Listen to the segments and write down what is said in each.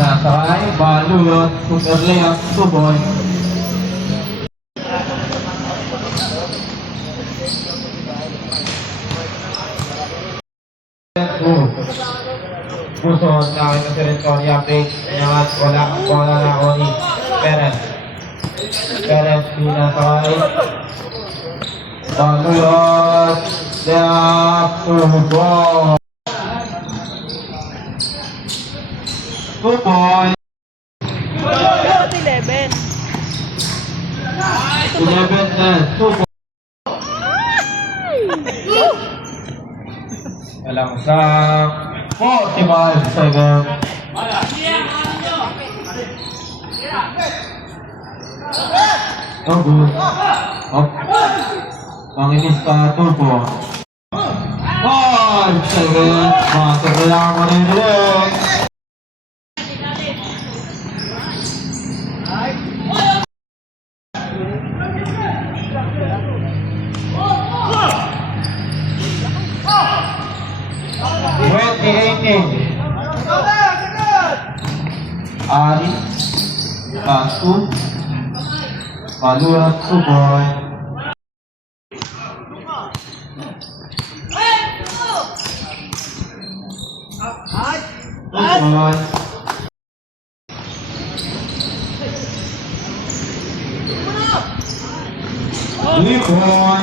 Sinasakay, balot, super layup, tuboy. Puso na aking territory update. Inangat, wala na ako ni Perez. Perez, sinasakay. Balot, layup, tuboy. Tuboy. 11. 11 and tuboy. Walang sa 45 seconds. Oh, good. Up. Panginis ka, turbo. 5 seconds. Masakailangan mo rin ulit. Ari, Pasu, Palurat, Tuboy. Tuboy. Tuboy.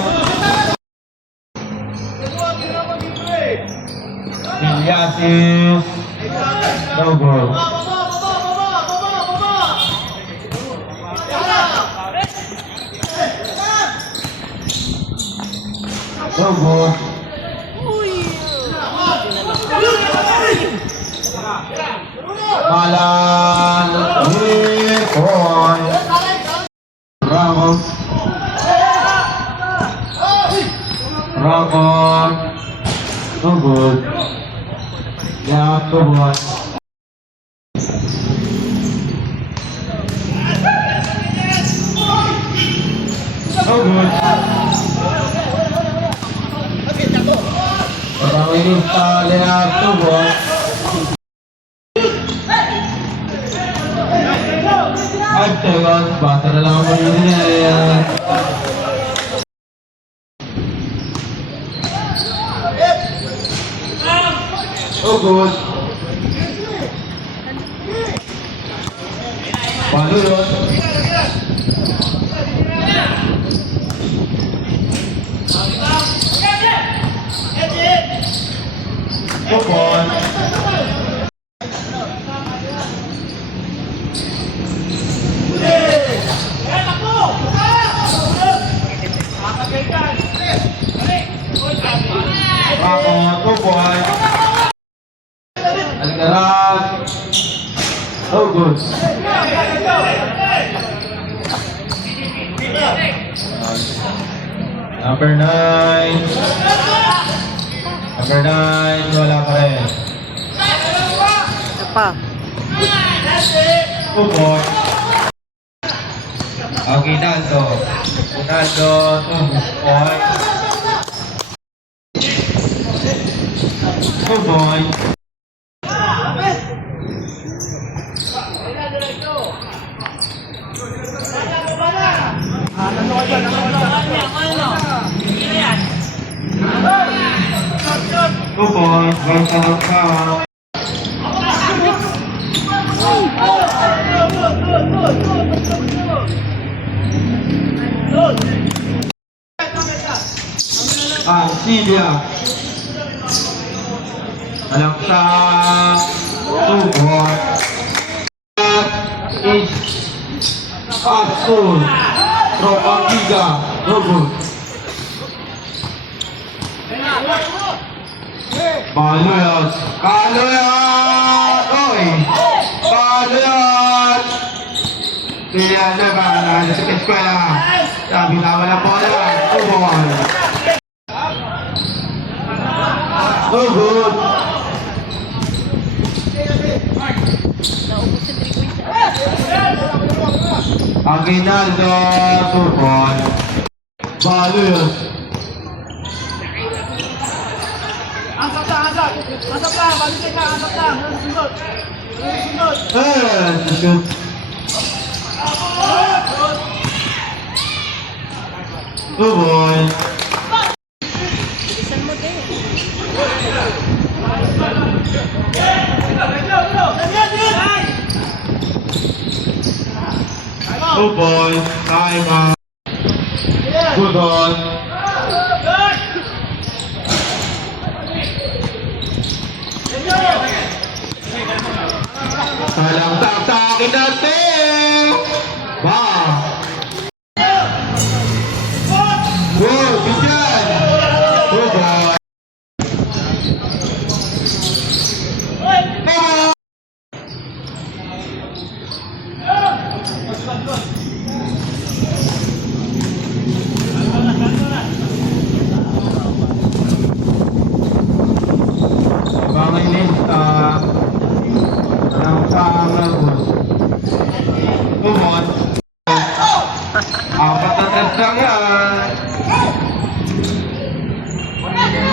Iliasis. No goal. No goal. Malan. Hipon. Ramos. Ramos. No goal. Yeah, Tuboy. No good. Pagkakinis pa layup, Tuboy. 5 seconds. Basta na lang ang muli nila. No good. Paano yun? Tuboy. Tuboy. Algaran. No good. Number 9. Number 9, wala pa rin. Pa. Tuboy. Aguinaldo. Aguinaldo, Tuboy. Tuboy. Tuboy, bangsa ka. Silvia. Alam sa Tuboy. Pasul. Tropa Giga. Robot. Baluyot. Baluyot. Oy. Baluyot. Pilihan na ba? Nasa sa eskwela. Sabi tama na po na. Tuboy. Robot. Aguinaldo, Tuboy. Baluyot. Asap lang, balik ka, asap lang, susunod. Shoot. Good boy. Bilisan mo din. Good boy. Time out. Good on. Salang tak-takin natin! Ba! Good! Good yan! Good boy! Ba! Abangan din ang pangagot. Kumot. Apat na test lang yan.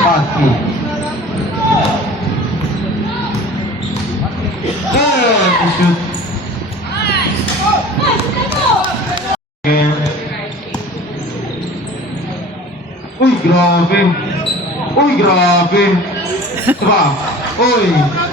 Pati. Shoot. Uy, grabe. Uy, grabe. Diba? Uy.